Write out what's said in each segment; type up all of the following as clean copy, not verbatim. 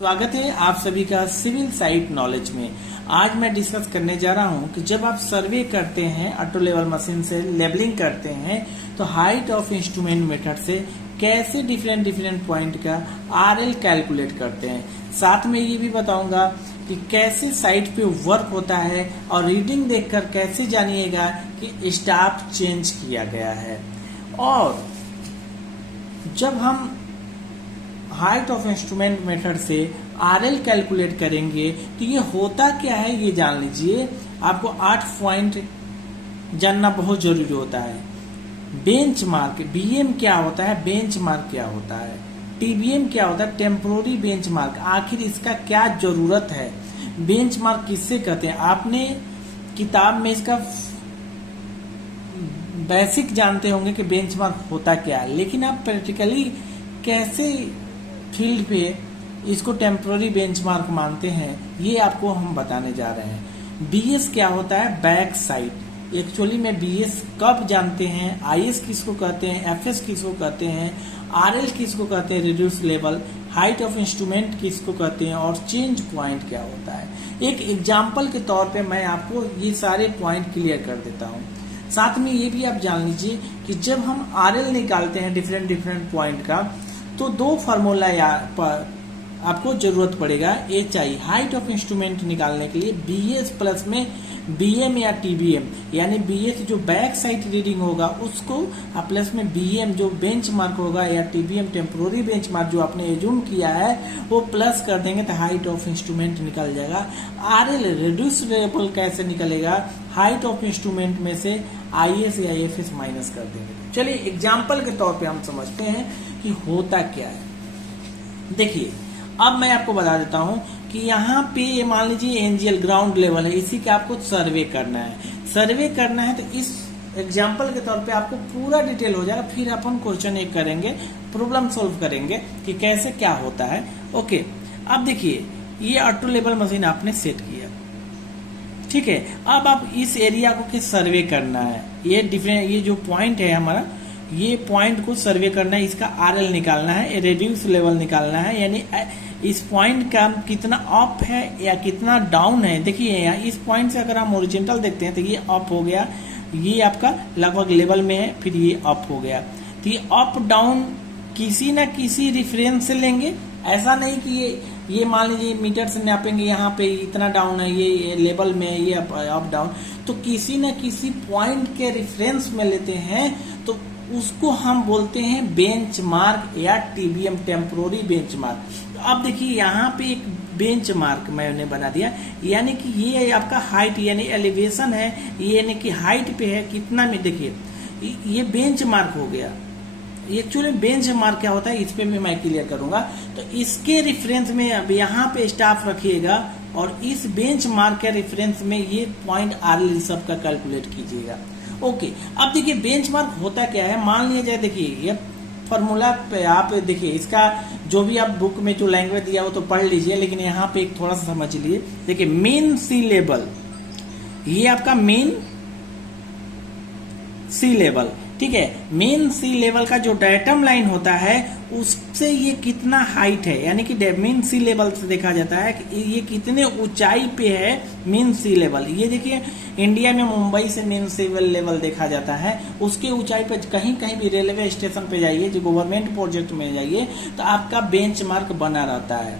स्वागत है आप सभी का सिविल साइट नॉलेज में। आज मैं डिस्कस करने जा रहा हूं कि जब आप सर्वे करते हैं ऑटो लेवल मशीन से लेबलिंग करते हैं तो हाइट ऑफ इंस्ट्रूमेंट मेथड से कैसे डिफरेंट पॉइंट का आरएल कैलकुलेट करते हैं। साथ में ये भी बताऊंगा कि कैसे साइट पे वर्क होता है और रीडिंग देखकर कैसे जानिएगा कि स्टाफ चेंज किया गया है। और जब हम हाइट ऑफ इंस्ट्रूमेंट मेथड से आरएल कैलकुलेट करेंगे तो ये होता क्या है ये जान लीजिए। आपको 8 पॉइंट जानना बहुत जरूरी होता है। बेंच मार्क, बीएम क्या होता है, बेंच मार्क क्या होता है, टीबीएम क्या होता है, टेम्पोररी बेंच मार्क, आखिर इसका क्या जरूरत है, बेंच मार्क किससे कहते हैं। आपने किताब में इसका बेसिक जानते होंगे कि बेंच मार्क होता क्या है, लेकिन आप प्रैक्टिकली कैसे फील्ड पे इसको टेम्पोररी बेंचमार्क मानते हैं ये आपको हम बताने जा रहे हैं। बीएस क्या होता है, बैक साइड। एक्चुअली में बीएस कब जानते हैं, आईएस किसको कहते हैं, एफएस किसको कहते हैं, आरएल किसको कहते हैं, reduce level, height of instrument किसको कहते हैं और चेंज पॉइंट क्या होता है। एक एग्जाम्पल के तौर पे मैं आपको ये सारे पॉइंट क्लियर कर देता हूँ। साथ में ये भी आप जान लीजिए कि जब हम आरएल निकालते हैं डिफरेंट पॉइंट का तो दो फार्मूला आपको जरूरत पड़ेगा। HI हाइट ऑफ इंस्ट्रूमेंट निकालने के लिए बीएस प्लस में बीएम या टीबीएम, यानी बीएस जो बैक साइड रीडिंग होगा उसको प्लस में बीएम जो बेंच मार्क होगा या टीबीएम टेम्पोररी बेंच मार्क जो आपने एज्यूम किया है वो प्लस कर देंगे तो हाइट ऑफ इंस्ट्रूमेंट निकल जाएगा। आरएल रिड्यूस लेवल कैसे निकलेगा, हाइट ऑफ इंस्ट्रूमेंट में से आईएस या एफएस माइनस कर देंगे। चलिए एग्जाम्पल के तौर पे हम समझते हैं कि होता क्या है। देखिए अब मैं आपको बता देता हूं कि यहाँ पे मान लीजिए एनजीएल ग्राउंड लेवल है, इसी का आपको सर्वे करना है। सर्वे करना है तो इस एग्जाम्पल के तौर पे आपको पूरा डिटेल हो जाएगा। फिर अपन क्वेश्चन एक करेंगे, प्रॉब्लम सॉल्व करेंगे कि कैसे क्या होता है। ओके, अब देखिए ये ऑटो लेवल मशीन आपने सेट किया, ठीक है। अब आप इस एरिया को के सर्वे करना है। ये जो पॉइंट है हमारा, ये पॉइंट को सर्वे करना है, इसका आरएल निकालना है, रेड्यूस लेवल निकालना है, यानी इस पॉइंट का कितना अप है या कितना डाउन है। देखिए यहाँ इस पॉइंट से अगर हम ओरिजिनल देखते हैं तो ये अप हो गया, ये आपका लगभग लेवल में है, फिर ये अप हो गया। तो ये अप डाउन किसी ना किसी रिफरेंस से लेंगे। ऐसा नहीं कि ये मान लीजिए मीटर से नापेंगे, यहाँ पे इतना डाउन है, ये लेवल में है, ये अप डाउन, तो किसी न किसी पॉइंट के रेफरेंस में लेते हैं तो उसको हम बोलते हैं बेंचमार्क या टीबीएम टेम्पोररी बेंचमार्क। तो अब देखिए यहाँ पे एक बेंचमार्क मैंने बना दिया, यानी कि ये आपका हाइट यानी एलिवेशन है, यानी कि हाइट पे है कितना में। देखिए ये बेंचमार्क हो गया। एक्चुअली बेंचमार्क क्या होता है इस पे मैं क्लियर करूंगा। तो इसके रेफरेंस में अब यहाँ पे स्टाफ रखिएगा और इस बेंचमार्क के रेफरेंस में ये पॉइंट आरएल सब का कैलकुलेट कीजिएगा। ओके, अब देखिए बेंचमार्क होता क्या है। मान लिया जाए, देखिए ये फॉर्मूला पे आप देखिए, इसका जो भी आप बुक में जो लैंग्वेज दिया हो तो पढ़ लीजिए, लेकिन यहाँ पे एक थोड़ा सा समझ लीजिए। देखिए मीन सी लेवल, ये आपका मीन सी लेवल, ठीक है। मीन सी लेवल का जो डायटम लाइन होता है उससे ये कितना हाइट है, यानी कि मीन सी लेवल से देखा जाता है कि ये कितने ऊंचाई पे है मीन सी लेवल। ये देखिए इंडिया में मुंबई से मीन सी लेवल देखा जाता है, उसके ऊंचाई पे कहीं कहीं भी रेलवे स्टेशन पे जाइए, जो गवर्नमेंट प्रोजेक्ट में जाइए तो आपका बेंचमार्क बना रहता है,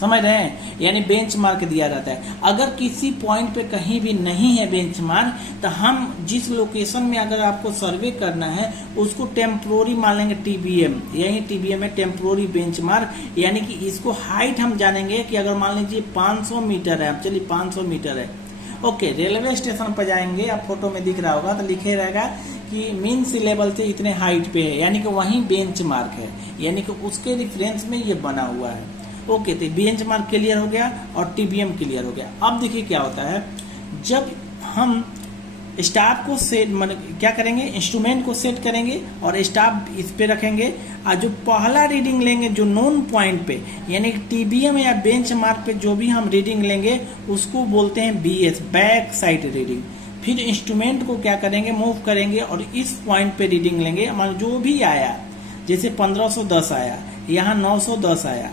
समझ रहे हैं, यानी बेंचमार्क दिया रहता है। अगर किसी पॉइंट पे कहीं भी नहीं है बेंचमार्क तो हम जिस लोकेशन में अगर आपको सर्वे करना है उसको टेम्पोररी मान लेंगे टीबीएम, यही टीबीएम है टेम्पोररी बेंचमार्क, यानी कि इसको हाइट हम जानेंगे कि अगर मान लीजिए 500 मीटर है, चलिए 500 मीटर है। ओके, रेलवे स्टेशन पर जाएंगे, आप फोटो में दिख रहा होगा तो लिखे रहेगा कि मीन सी लेवल से इतने हाइट पे है, यानी कि वहीं बेंचमार्क है, यानी कि उसके रेफरेंस में ये बना हुआ है। ओके, तो बेंचमार्क क्लियर हो गया और टीबीएम क्लियर हो गया। अब देखिए क्या होता है, जब हम स्टाफ को सेट क्या करेंगे, इंस्ट्रूमेंट को सेट करेंगे और स्टाफ इस पे रखेंगे और जो पहला रीडिंग लेंगे जो नोन पॉइंट पे, यानी टीबीएम या बेंचमार्क पे जो भी हम रीडिंग लेंगे उसको बोलते हैं बीएस, बैक साइड रीडिंग। फिर इंस्ट्रूमेंट को क्या करेंगे, मूव करेंगे और इस पॉइंट पे रीडिंग लेंगे। जो भी आया, जैसे 1510 आया, यहाँ 910 आया,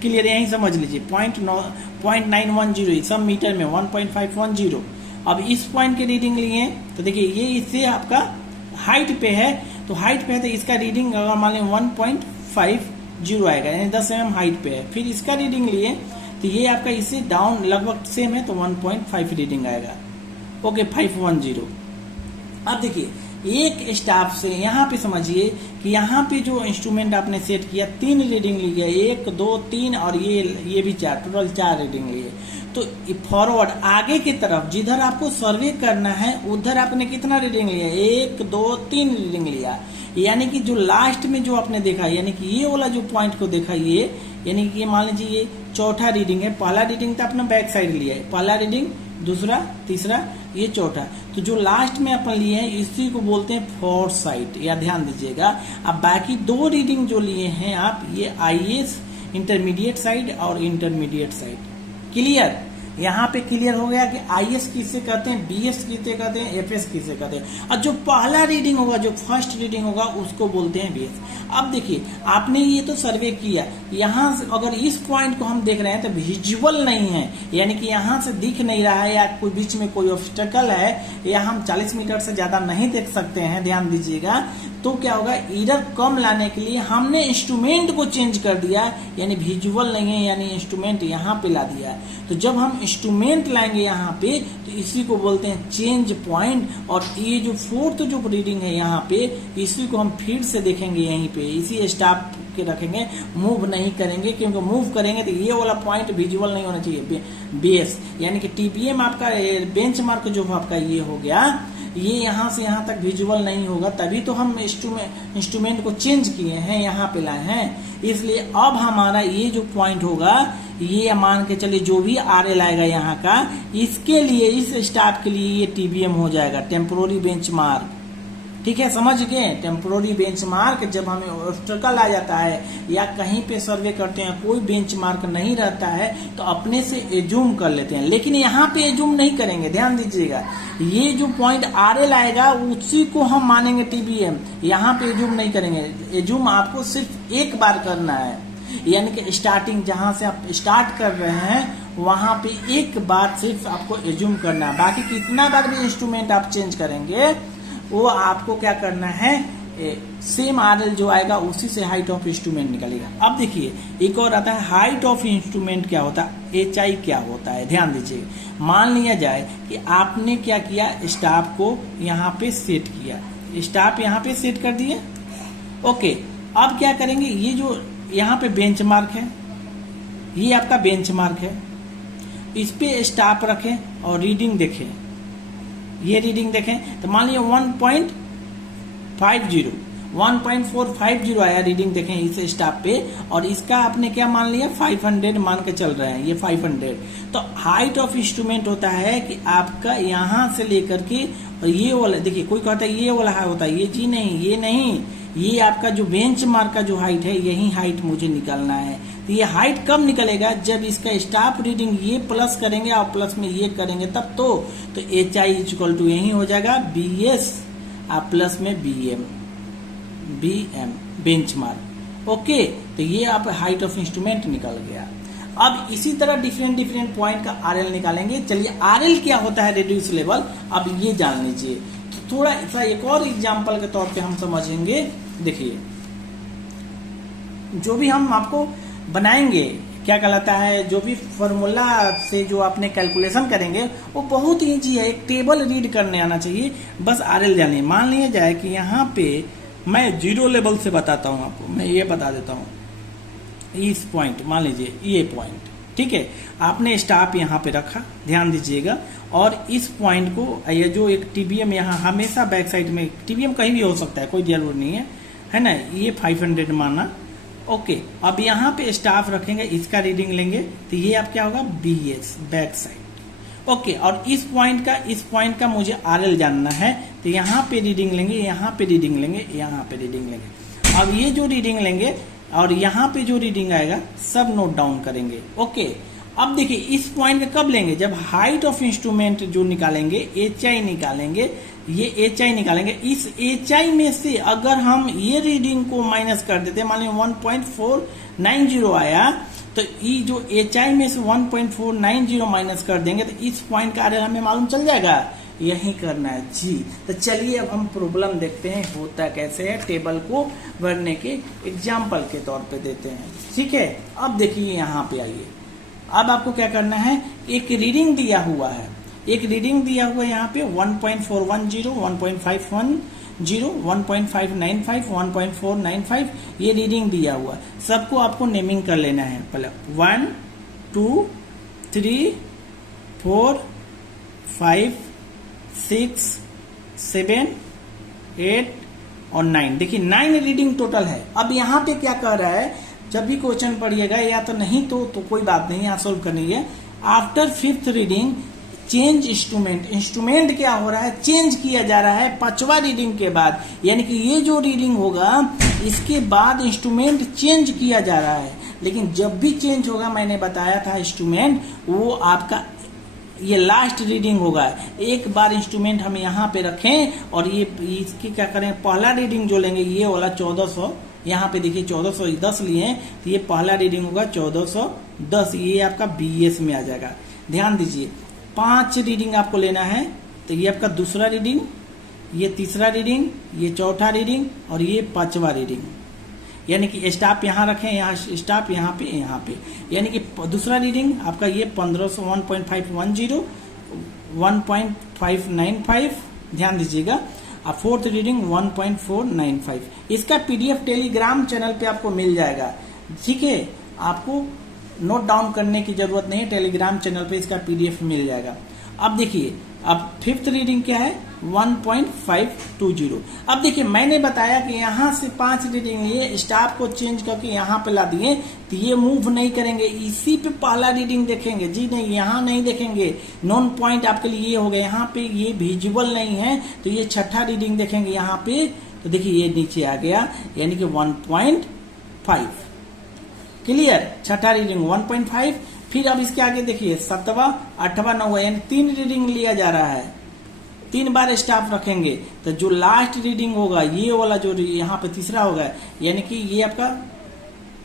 क्लियर, यही समझ लीजिए 0.910 सब मीटर में 1.510। अब इस पॉइंट की रीडिंग लिए तो देखिए ये इससे आपका हाइट पे है, तो हाइट पे है तो इसका रीडिंग अगर मान लें 1.50 आएगा, यानी 10 mm हाइट पे है। फिर इसका रीडिंग लिए तो ये आपका इससे डाउन लगभग सेम है, तो 1.5 रीडिंग आएगा। ओके 510। अब देखिए एक स्टाफ से यहाँ पे समझिए कि यहाँ पे जो इंस्ट्रूमेंट आपने सेट किया 3 रीडिंग लिए, 1 2 3 और ये भी 4, टोटल 4 रीडिंग लिए। तो फॉरवर्ड आगे की तरफ जिधर आपको सर्वे करना है उधर आपने कितना रीडिंग लिया, 1 2 3 रीडिंग लिया। यानी कि जो लास्ट में जो आपने देखा, यानी कि ये वाला जो पॉइंट को देखा, ये यानी कि ये मान लीजिए ये चौथा रीडिंग है। पहला रीडिंग तो अपना बैक साइड लिया है, पहला रीडिंग, दूसरा, तीसरा, ये चौथा। तो जो लास्ट में अपन लिए हैं इसी को बोलते हैं फोर्थ साइड, या ध्यान दीजिएगा। अब बाकी 2 रीडिंग जो लिए हैं आप, ये IS इंटरमीडिएट साइड और इंटरमीडिएट साइड। क्लियर, यहाँ पे क्लियर हो गया कि IS किसे कहते हैं, BS किसे कहते हैं, FS किसे कहते हैं। और जो पहला रीडिंग होगा, जो फर्स्ट रीडिंग होगा, उसको बोलते हैं BS। अब देखिए आपने ये तो सर्वे किया, यहाँ से अगर इस पॉइंट को हम देख रहे हैं तो विजुअल नहीं है, यानी कि यहाँ से दिख नहीं रहा है, या कोई बीच में कोई ऑब्स्टेकल है, या हम 40 मीटर से ज्यादा नहीं देख सकते हैं, ध्यान दीजिएगा। तो क्या होगा, एरर कम लाने के लिए हमने इंस्ट्रूमेंट को चेंज कर दिया, यानी विजुअल नहीं है, यानी इंस्ट्रूमेंट यहाँ पे ला दिया। तो जब हम इंस्ट्रूमेंट लाएंगे यहाँ पे तो इसी को बोलते हैं चेंज पॉइंट। और ये जो फोर्थ जो रीडिंग है यहाँ पे, इसी को हम फिर से देखेंगे, यहीं पे इसी स्टॉप के रखेंगे, मूव नहीं करेंगे, क्योंकि मूव करेंगे तो ये वाला पॉइंट विजुअल नहीं होना चाहिए। बेस यानी कि TPM आपका बेंच मार्क जो आपका ये हो गया, ये यहाँ से यहाँ तक विजुअल नहीं होगा, तभी तो हम इंस्ट्रूमेंट को चेंज किए हैं, यहाँ पे लाए हैं। इसलिए अब हमारा ये जो पॉइंट होगा, ये मान के चलिए जो भी RL आएगा यहाँ का, इसके लिए, इस स्टाफ के लिए ये TBM हो जाएगा, टेम्पोररी बेंचमार्क। ठीक है, समझ गए। टेम्पोररी बेंचमार्क जब हमें ऑब्स्टेकल आ जाता है या कहीं पे सर्वे करते हैं, कोई बेंचमार्क नहीं रहता है, तो अपने से एज्यूम कर लेते हैं। लेकिन यहाँ पे एज्यूम नहीं करेंगे, ध्यान दीजिएगा। ये जो पॉइंट RL आएगा उसी को हम मानेंगे TBM, यहाँ पे एज्यूम नहीं करेंगे। एज्यूम आपको सिर्फ एक बार करना है, यानी कि स्टार्टिंग जहां से आप स्टार्ट कर रहे हैं वहां पे एक बार सिर्फ आपको एज्यूम करना है। बाकी कितना बार भी इंस्ट्रूमेंट आप चेंज करेंगे वो आपको क्या करना है, सेम RL जो आएगा उसी से हाइट ऑफ इंस्ट्रूमेंट निकलेगा। अब देखिए एक और आता है हाइट ऑफ इंस्ट्रूमेंट क्या होता है, HI क्या होता है, ध्यान दीजिए। मान लिया जाए कि आपने क्या किया, स्टाफ को यहाँ पे सेट किया, स्टाफ यहाँ पे सेट कर दिए। ओके, अब क्या करेंगे, ये जो यहाँ पे बेंचमार्क है, ये आपका बेंचमार्क है, इस पे स्टाफ रखें और रीडिंग देखें। ये रीडिंग देखें तो मान लिया 1.450 आया, रीडिंग देखें इस स्टाफ पे, और इसका आपने क्या मान लिया, 500 मान के चल रहे हैं, ये 500। तो हाइट ऑफ इंस्ट्रूमेंट होता है कि आपका यहाँ से लेकर के, और ये वाला देखिए, कोई कहता है ये वाला होता है, ये जी नहीं, ये नहीं, ये आपका जो बेंच मार्क का जो हाइट है, यही हाइट मुझे निकालना है। तो ये हाइट कब निकलेगा, जब इसका स्टाफ रीडिंग ये प्लस करेंगे और प्लस में ये करेंगे तब तो HI इक्वल टू यही हो जाएगा BS और प्लस में BM बेंच मार्क। ओके, तो ये आप हाइट ऑफ इंस्ट्रूमेंट निकल गया। अब इसी तरह डिफरेंट पॉइंट का RL निकालेंगे। चलिए RL क्या होता है, रेडियस लेवल, अब ये जान लीजिए। तो थोड़ा सा एक और एग्जांपल के तौर पे हम समझेंगे। देखिए जो भी हम आपको बनाएंगे, क्या कहलाता है, जो भी फॉर्मूला से जो आपने कैलकुलेशन करेंगे वो बहुत ईजी है, एक टेबल रीड करने आना चाहिए, बस RL जानिए। मान लिया जाए कि यहाँ पे मैं 0 लेवल से बताता हूँ आपको, मैं ये बता देता हूँ, इस पॉइंट मान लीजिए ये पॉइंट, ठीक है, आपने स्टाफ यहाँ पे रखा, ध्यान दीजिएगा, और इस पॉइंट को, ये जो एक TBM यहाँ हमेशा बैक साइड में, TBM कहीं भी हो सकता है, कोई जरूर नहीं है ना, ये 500 माना। ओके, अब यहाँ पे स्टाफ रखेंगे, इसका रीडिंग लेंगे तो ये आप क्या होगा, BS बैक साइड। ओके, और इस पॉइंट का मुझे RL जानना है, तो यहाँ पे रीडिंग लेंगे, यहाँ पे रीडिंग लेंगे, यहाँ पे रीडिंग लेंगे। अब ये जो रीडिंग लेंगे और यहाँ पे जो रीडिंग आएगा सब नोट डाउन करेंगे। ओके, अब देखिए इस पॉइंट का कब लेंगे, जब हाइट ऑफ इंस्ट्रूमेंट जो निकालेंगे, HI निकालेंगे, ये HI निकालेंगे। इस HI में से अगर हम ये रीडिंग को माइनस कर देते, मान लीजिए 1.490 आया, तो ये जो HI में से 1.490 माइनस कर देंगे तो इस पॉइंट का RL हमें मालूम चल जाएगा, यही करना है जी। तो चलिए अब हम प्रॉब्लम देखते हैं होता कैसे है, टेबल को भरने के एग्जाम्पल के तौर पे देते हैं, ठीक है। अब देखिए यहाँ पे आइए, अब आपको क्या करना है, एक रीडिंग दिया हुआ है, एक रीडिंग दिया हुआ है यहाँ पे 1.410, 1.510, 1.595, 1.495 ये रीडिंग दिया हुआ। सबको आपको नेमिंग कर लेना है। पहले 1 2 3 4 5 6 7 8 और 9। देखिए 9 रीडिंग टोटल है। अब यहाँ पे क्या कह रहा है, जब भी क्वेश्चन पढ़िएगा या तो नहीं तो कोई बात नहीं, यहाँ सोल्व करनी है। After 5th reading change instrument, instrument क्या हो रहा है, चेंज किया जा रहा है 5वां रीडिंग के बाद, यानी कि ये जो रीडिंग होगा इसके बाद इंस्ट्रूमेंट चेंज किया जा रहा है। लेकिन जब भी चेंज होगा, मैंने बताया था इंस्ट्रूमेंट वो आपका ये लास्ट रीडिंग होगा। एक बार इंस्ट्रूमेंट हम यहाँ पे रखें और ये इसकी क्या करें, पहला रीडिंग जो लेंगे ये वाला 1400, यहाँ पे देखिए 1410 लिए हैं, तो ये पहला रीडिंग होगा 1410, ये आपका BS में आ जाएगा। ध्यान दीजिए 5 रीडिंग आपको लेना है, तो ये आपका दूसरा रीडिंग, ये तीसरा रीडिंग, ये चौथा रीडिंग और ये 5वां रीडिंग, यानी कि स्टॉप यहाँ रखें, यहाँ स्टॉप यहाँ पे, यानी कि दूसरा रीडिंग आपका ये 1500, 1.510, 1.595, ध्यान दीजिएगा। और 4th रीडिंग 1.495। इसका PDF टेलीग्राम चैनल पे आपको मिल जाएगा, ठीक है। आपको नोट डाउन करने की जरूरत नहीं है, टेलीग्राम चैनल पे इसका PDF मिल जाएगा। अब देखिए, अब 5th रीडिंग क्या है, 1.520। अब देखिए मैंने बताया कि यहाँ से 5 रीडिंग लिए, स्टाफ को चेंज करके यहाँ पे ला दिए, तो ये मूव नहीं करेंगे, इसी पे पहला रीडिंग देखेंगे जी, नहीं यहाँ नहीं देखेंगे। नॉन पॉइंट आपके लिए ये हो गया, यहाँ पे ये विजुअल नहीं है, तो ये 6ठा रीडिंग देखेंगे यहाँ पे, तो देखिए ये नीचे आ गया, यानी कि 1.5। क्लियर, 6ठा रीडिंग 1.5। फिर अब इसके आगे देखिए 7वां, 8वां, 9वां, यानी 3 रीडिंग लिया जा रहा है। 3 बार स्टाफ रखेंगे, तो जो लास्ट रीडिंग होगा ये वाला जो यहाँ पे तीसरा होगा, यानी कि ये आपका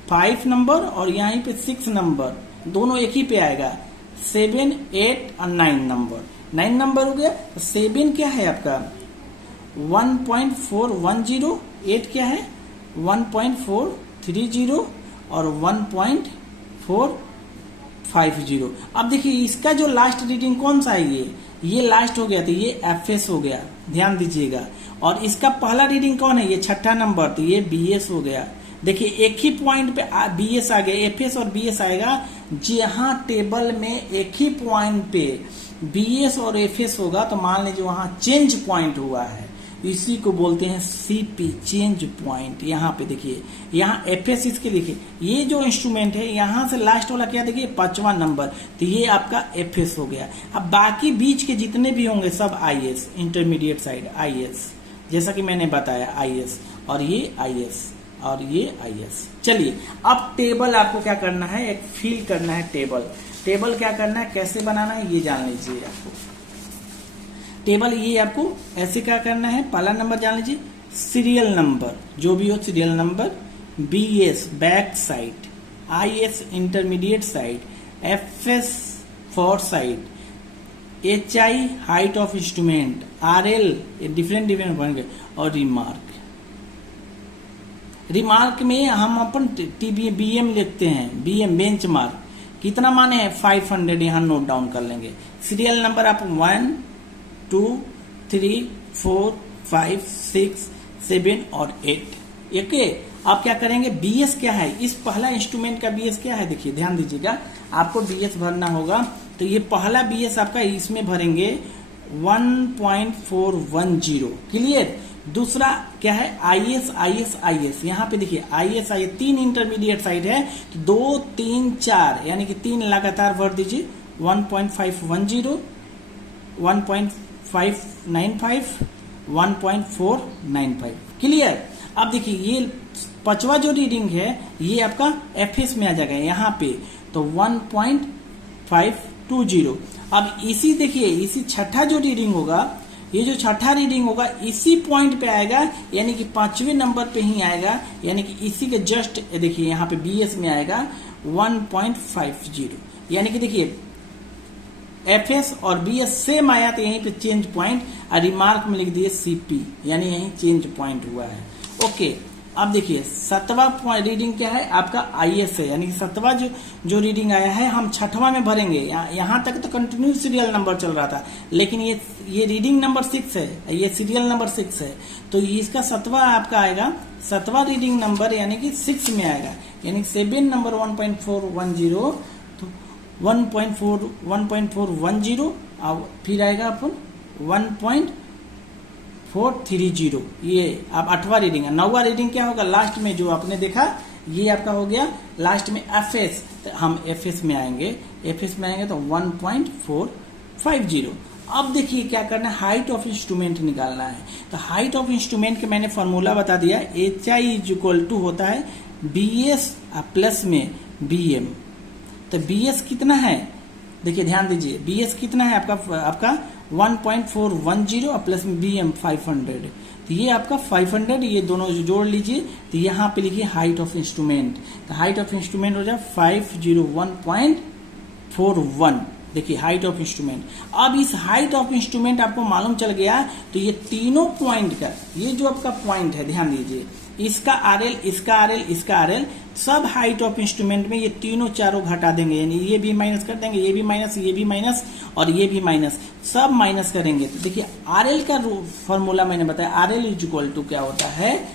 5 नंबर और यहाँ पे 6 नंबर, दोनों एक ही पे आएगा। 7, 8 और 9 नंबर, 9 नंबर हो गया। 7 क्या है आपका 1.410, 8 क्या है 1.430 और 1.450। अब देखिए इसका जो लास्ट रीडिंग कौन सा है, ये लास्ट हो गया, तो ये FS हो गया, ध्यान दीजिएगा। और इसका पहला रीडिंग कौन है, ये 6ठा नंबर, तो ये BS हो गया। देखिए एक ही पॉइंट पे BS आ गया, FS और BS आएगा। जहां टेबल में एक ही पॉइंट पे BS और FS होगा, तो मान लीजिए वहां चेंज पॉइंट हुआ है, इसी को बोलते हैं CP, चेंज पॉइंट। यहाँ पे देखिए, यहाँ FS इसके देखिए, ये जो इंस्ट्रूमेंट है यहाँ से लास्ट वाला क्या देखिए 5वां नंबर, तो ये आपका FS हो गया। अब बाकी बीच के जितने भी होंगे सब IS, इंटरमीडिएट साइड IS, जैसा कि मैंने बताया IS, और ये IS और ये IS। चलिए अब टेबल आपको क्या करना है, एक फिल करना है टेबल क्या करना है, कैसे बनाना है, ये जान लीजिए। आपको टेबल ये आपको ऐसे क्या करना है, पहला नंबर जान लीजिए, सीरियल नंबर जो भी हो, serial number, BS back side, IS intermediate side, FS four side, HI height of instrument, RL different बन गए, और रिमार्क में हम अपन BM लिखते हैं, BM बेंच मार्क, कितना माने है 500, यहाँ नोट डाउन कर लेंगे। सीरियल नंबर आप 1 2 3 4 5 6 7 और 8। ओके, आप क्या करेंगे, BS क्या है, इस पहला इंस्ट्रूमेंट का BS क्या है, देखिए ध्यान दीजिएगा, आपको BS भरना होगा। तो ये पहला BS आपका इसमें भरेंगे 1.410। क्लियर। दूसरा क्या है, IS, यहाँ पे देखिए IS 3 इंटरमीडिएट साइड है, तो 2 3 4 यानी कि 3 लगातार भर दीजिए। 1.510, 1.595, 1.495। क्लियर। अब देखिए ये 5वां जो रीडिंग है ये आपका FS में आ जाएगा यहाँ पे, तो 1.520। अब इसी देखिए, इसी 6ठा जो रीडिंग होगा, ये जो 6ठा रीडिंग होगा इसी पॉइंट पे आएगा, यानी कि 5वें नंबर पे ही आएगा, यानी कि इसी के जस्ट देखिए यहाँ पे BS में आएगा 1.50। यानी कि देखिए एफएस और बीएस सेम आया तो यहीं पे चेंज पॉइंट और रिमार्क में लिख दिए सीपी, यानी यहीं चेंज पॉइंट हुआ है। ओके, अब देखिए 7वां रीडिंग क्या है आपका आईएस है, यानी कि 7वां जो रीडिंग आया है हम 6वां में भरेंगे। यहाँ तक तो कंटिन्यू सीरियल नंबर चल रहा था, लेकिन ये रीडिंग नंबर 6 है, ये सीरियल नंबर 6 है, तो इसका 7वां आपका आएगा, 7वां रीडिंग नंबर यानी कि 6 में आएगा, यानी 7 नंबर 1.410, तो 1.410 अब फिर आएगा अपन 1.430। ये अब 8वां रीडिंग है। 9वां रीडिंग क्या होगा लास्ट में जो आपने देखा, ये आपका हो गया लास्ट में एफएस, तो हम एफएस में आएंगे, एफएस में आएंगे तो 1.450। अब देखिए क्या करना है, हाइट ऑफ इंस्ट्रूमेंट निकालना है। तो हाइट ऑफ इंस्ट्रूमेंट के मैंने फॉर्मूला बता दिया, HI इज इक्वल टू होता है BS प्लस में BM। तो BS कितना है, देखिए ध्यान दीजिए, BS कितना है आपका 1.410 और प्लस में BM 500, तो ये आपका 500, ये दोनों जोड़ लीजिए, तो यहाँ पे लिखिए हाइट ऑफ इंस्ट्रूमेंट। तो हाइट ऑफ इंस्ट्रूमेंट हो जाए 501.41। देखिए हाइट ऑफ इंस्ट्रूमेंट। अब इस हाइट ऑफ इंस्ट्रूमेंट आपको मालूम चल गया, तो ये तीनों पॉइंट का, ये जो आपका पॉइंट है ध्यान दीजिए, इसका RL, इसका RL, इसका RL, सब हाइट ऑफ इंस्ट्रूमेंट में ये तीनों चारों घटा देंगे, यानी ये भी माइनस कर देंगे, ये भी माइनस, ये भी माइनस और ये भी माइनस, सब माइनस करेंगे। तो देखिए RL का फॉर्मूला मैंने बताया, RL इज इक्वल टू क्या होता है,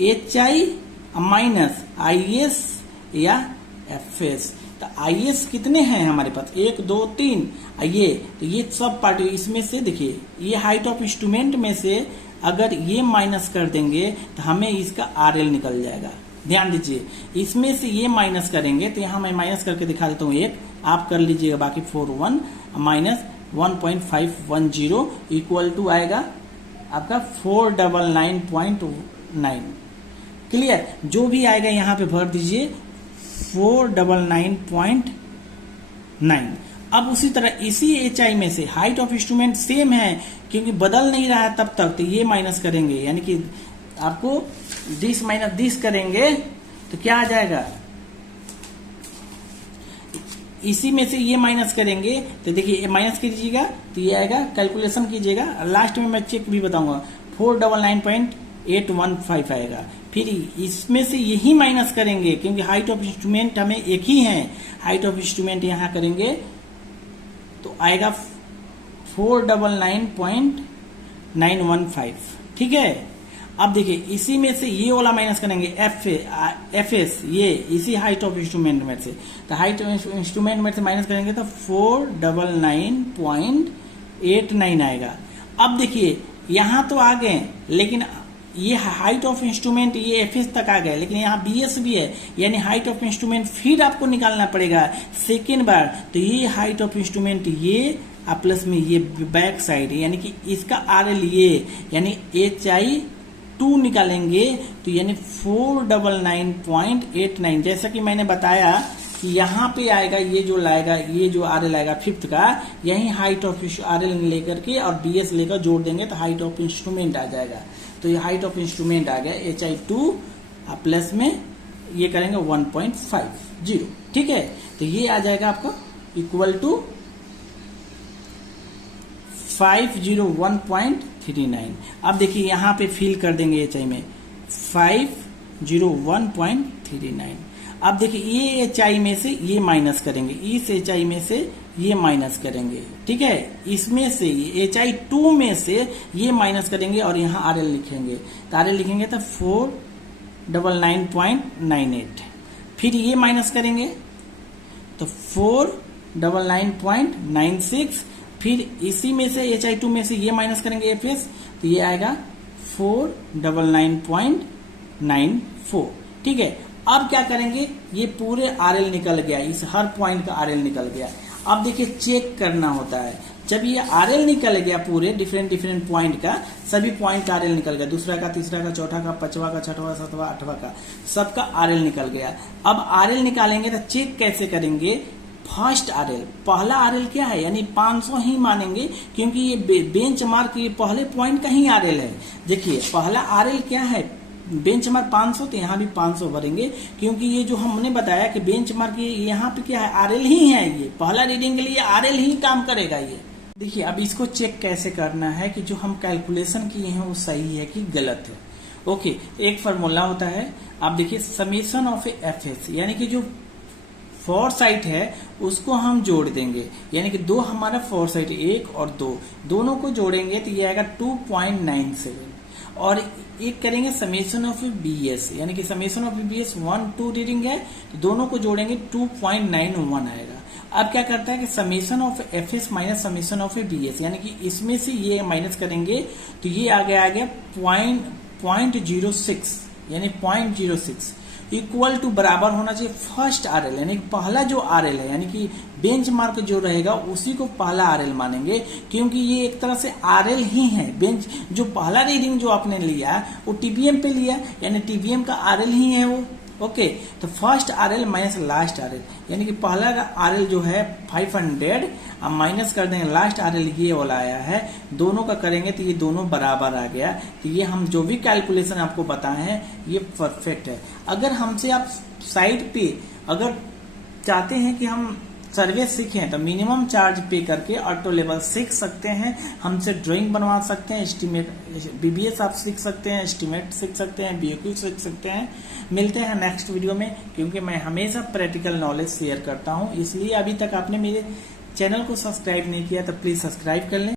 HI माइनस IS या FS। तो IS कितने हैं हमारे पास, 1 2 3, ये तो ये सब पार्ट, इसमें से देखिए ये हाइट ऑफ इंस्ट्रूमेंट में से अगर ये माइनस कर देंगे तो हमें इसका RL निकल जाएगा। ध्यान दीजिए, इसमें से ये माइनस करेंगे, तो यहाँ मैं माइनस करके दिखा देता हूँ, एक आप कर लीजिएगा, बाकी 41 माइनस 1.510 इक्वल टू आएगा आपका 499.9। क्लियर, जो भी आएगा यहाँ पे भर दीजिए 499.9। अब उसी तरह इसी HI में से हाइट ऑफ इंस्ट्रूमेंट सेम है, क्योंकि बदल नहीं रहा है तब तक, तो ये माइनस करेंगे, यानी कि आपको दिस माइनस दिस करेंगे तो क्या आ जाएगा, इसी में से ये माइनस करेंगे, तो देखिए माइनस कीजिएगा तो ये आएगा, कैलकुलेशन कीजिएगा, लास्ट में मैं चेक भी बताऊंगा, 499.815 आएगा। फिर इसमें से यही माइनस करेंगे, क्योंकि हाइट ऑफ इंस्ट्रूमेंट हमें एक ही है, हाइट ऑफ इंस्ट्रूमेंट यहाँ करेंगे तो आएगा 499.915। ठीक है, अब देखिए इसी में से ये वाला माइनस करेंगे, एफएस, ये इसी हाइट ऑफ इंस्ट्रूमेंट में से, तो हाइट ऑफ इंस्ट्रूमेंट में से माइनस करेंगे तो 499.89 आएगा। अब देखिए यहाँ तो आ गए, लेकिन ये हाइट ऑफ इंस्ट्रूमेंट ये एफएस तक आ गए, लेकिन यहाँ बीएस भी है, यानी हाइट ऑफ इंस्ट्रूमेंट फिर आपको निकालना पड़ेगा सेकेंड बार। तो ये हाइट ऑफ इंस्ट्रूमेंट ये प्लस में ये बैक साइड, यानी कि इसका RL ये, यानी HI 2 निकालेंगे, तो यानी 499.89। जैसा कि मैंने बताया कि यहाँ पे आएगा, ये जो लाएगा, ये जो RL आएगा 5th का, यही हाइट ऑफ RL लेकर के और BS लेकर जोड़ देंगे तो हाइट ऑफ इंस्ट्रूमेंट आ जाएगा। तो ये हाइट ऑफ इंस्ट्रूमेंट आ गया HI 2 प्लस में ये करेंगे 1.50। ठीक है, तो ये आ जाएगा आपका इक्वल टू 501.39। अब देखिए यहाँ पे फिल कर देंगे HI में 501.39। अब देखिए ये HI में से ये माइनस करेंगे, इस HI में से ये माइनस करेंगे, ठीक है, इसमें से HI 2 में से ये माइनस करेंगे और यहाँ RL लिखेंगे, तो RL लिखेंगे तो 499.98। फिर ये माइनस करेंगे तो 499.96। फिर इसी में से HI 2 में से ये माइनस करेंगे FS, तो ये आएगा 499.94। ठीक है, अब क्या करेंगे, ये पूरे RL निकल गया, इस हर पॉइंट का RL निकल गया। अब देखिए चेक करना होता है, जब ये RL निकल गया पूरे डिफरेंट पॉइंट का, सभी पॉइंट का RL निकल गया, दूसरा का, तीसरा का, चौथा का, पांचवा का, छठवां, सातवां, आठवां का, सबका RL निकल गया। अब RL निकालेंगे तो चेक कैसे करेंगे, फर्स्ट RL, पहला RL क्या है, यानी 500 ही मानेंगे, क्योंकि ये बेंच मार्क ये पहले पॉइंट का ही RL है। देखिए पहला RL क्या है, बेंचमार्क 500 तो यहाँ भी 500 भरेंगे, क्योंकि ये जो हमने बताया कि बेंचमार्क ये यहाँ पे क्या है, आरएल ही है। ये पहला रीडिंग के लिए आरएल ही काम करेगा। ये देखिए, अब इसको चेक कैसे करना है कि जो हम कैलकुलेशन किए हैं वो सही है कि गलत है। ओके, एक फार्मूला होता है, आप देखिए समेशन ऑफ एफ एस, यानी कि जो फोरसाइट है उसको हम जोड़ देंगे, यानी कि दो हमारा फोरसाइट 1 और 2 दोनों को जोड़ेंगे तो ये आएगा 2.97, और एक करेंगे समेशन ऑफ बी एस, यानी कि summation of B S 1 2 reading है तो दोनों को जोड़ेंगे 2.91 आएगा। अब क्या करता है कि summation of F S minus summation of B S, यानी कि इसमें से ये माइनस करेंगे तो ये आ गया 0.06, यानी 0.06 इक्वल टू बराबर होना चाहिए फर्स्ट आरएल, यानी पहला जो आरएल है, यानी कि बेंचमार्क जो रहेगा उसी को पहला आरएल मानेंगे, क्योंकि ये एक तरह से आरएल ही है। बेंच जो पहला रीडिंग जो आपने लिया वो टीबीएम पे लिया, यानी टीबीएम का आरएल ही है वो। ओके, तो first RL minus last RL, यानी कि पहला आरएल जो है 500 अब माइनस कर देंगे लास्ट आरएल ये वाला आया है, दोनों का करेंगे तो ये दोनों बराबर आ गया। तो ये हम जो भी कैलकुलेशन आपको बताए हैं ये परफेक्ट है। अगर हमसे आप साइड पे अगर चाहते हैं कि हम सर्वे सीखें तो मिनिमम चार्ज पे करके ऑटो लेवल सीख सकते हैं, हमसे ड्राइंग बनवा सकते हैं, एस्टीमेट बीबीएस आप सीख सकते हैं, एस्टीमेट सीख सकते हैं, बीओक्यू सीख सकते हैं। मिलते हैं नेक्स्ट वीडियो में, क्योंकि मैं हमेशा प्रैक्टिकल नॉलेज शेयर करता हूं, इसलिए अभी तक आपने मेरे चैनल को सब्सक्राइब नहीं किया तो प्लीज सब्सक्राइब कर लें।